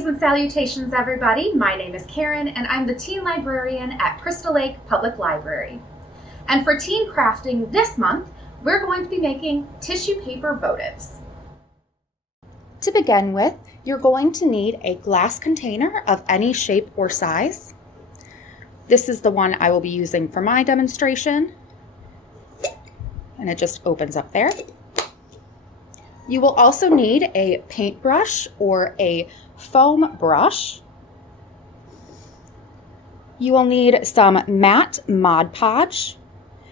Greetings and salutations, everybody. My name is Karin, and I'm the teen librarian at Crystal Lake Public Library. And for teen crafting this month, we're going to be making tissue paper votives. To begin with, you're going to need a glass container of any shape or size. This is the one I will be using for my demonstration, and it just opens up there. You will also need a paintbrush or a foam brush. You will need some matte Mod Podge.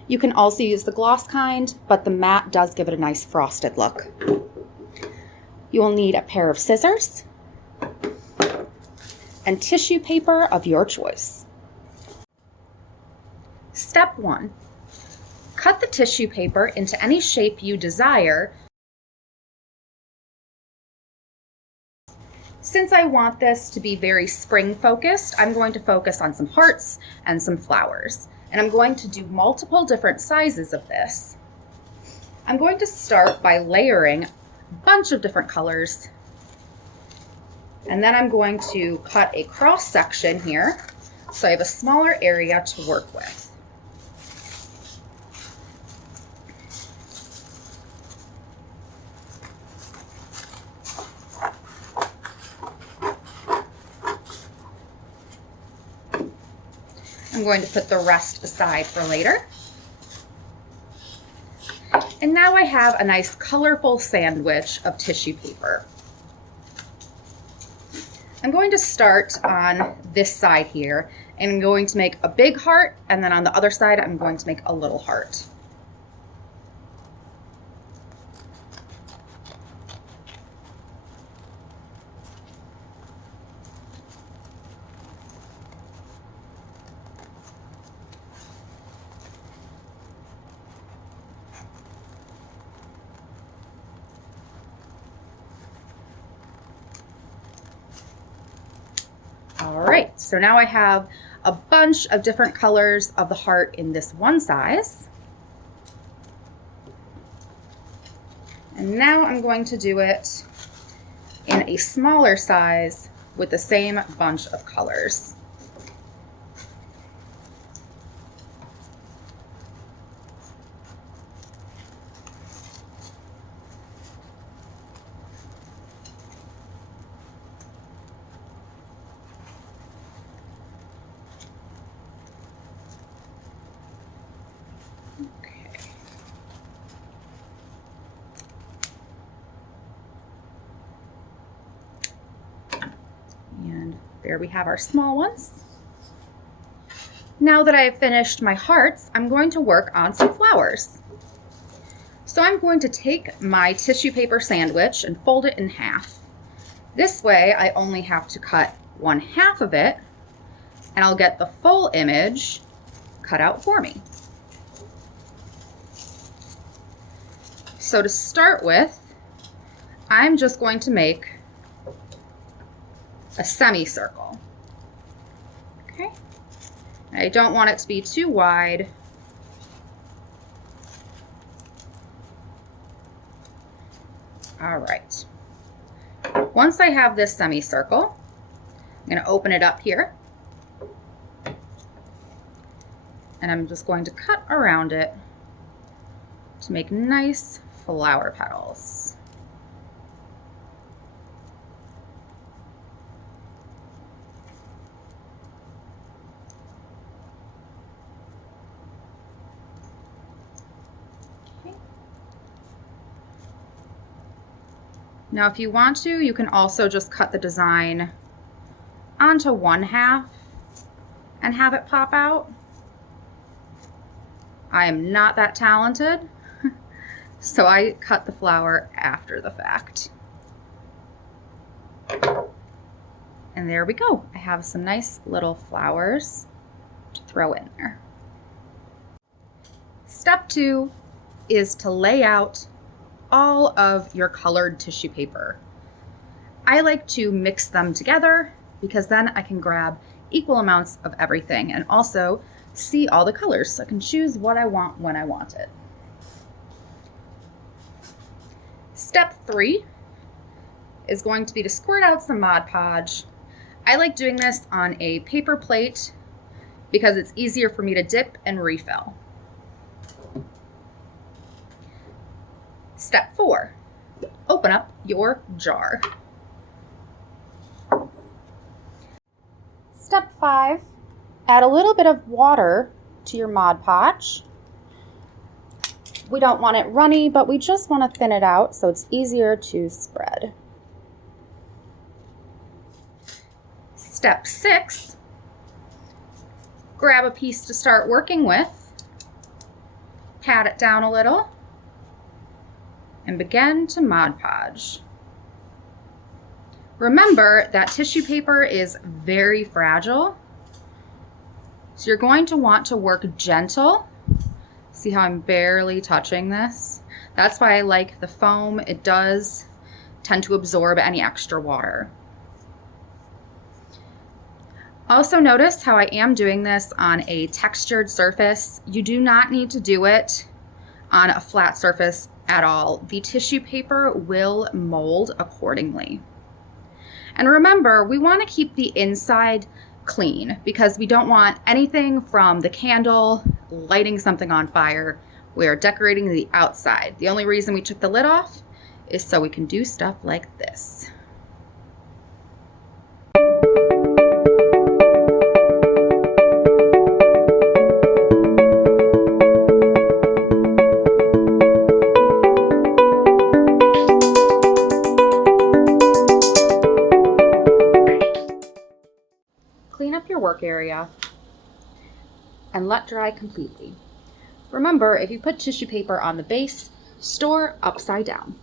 You can also use the gloss kind, but the matte does give it a nice frosted look. You will need a pair of scissors and tissue paper of your choice. Step 1. Cut the tissue paper into any shape you desire. Since I want this to be very spring focused, I'm going to focus on some hearts and some flowers. And I'm going to do multiple different sizes of this. I'm going to start by layering a bunch of different colors. And then I'm going to cut a cross section here so I have a smaller area to work with. I'm going to put the rest aside for later. And now I have a nice colorful sandwich of tissue paper. I'm going to start on this side here and I'm going to make a big heart, and then on the other side I'm going to make a little heart. All right, so now I have a bunch of different colors of the heart in this one size. And now I'm going to do it in a smaller size with the same bunch of colors. And there we have our small ones. Now that I have finished my hearts, I'm going to work on some flowers. So I'm going to take my tissue paper sandwich and fold it in half. This way I only have to cut 1/2 of it, and I'll get the full image cut out for me. So to start with, I'm just going to make a semicircle. Okay, I don't want it to be too wide. All right, once I have this semicircle, I'm going to open it up here, and I'm just going to cut around it to make nice flower petals. Now, if you want to, you can also just cut the design onto 1/2 and have it pop out. I am not that talented, so I cut the flower after the fact. And there we go. I have some nice little flowers to throw in there. Step 2 is to lay out all of your colored tissue paper. I like to mix them together because then I can grab equal amounts of everything and also see all the colors, so I can choose what I want when I want it. Step 3 is going to be to squirt out some Mod Podge. I like doing this on a paper plate because it's easier for me to dip and refill. Step 4, open up your jar. Step 5, add a little bit of water to your Mod Podge. We don't want it runny, but we just want to thin it out so it's easier to spread. Step 6, grab a piece to start working with, pat it down a little, and begin to Mod Podge. Remember that tissue paper is very fragile, so you're going to want to work gentle. See how I'm barely touching this? That's why I like the foam. It does tend to absorb any extra water. Also notice how I am doing this on a textured surface. You do not need to do it on a flat surface at all. The tissue paper will mold accordingly. And remember, we want to keep the inside clean because we don't want anything from the candle lighting something on fire. We are decorating the outside. The only reason we took the lid off is so we can do stuff like this. Clean up your work area and let dry completely. Remember, if you put tissue paper on the base, store upside down.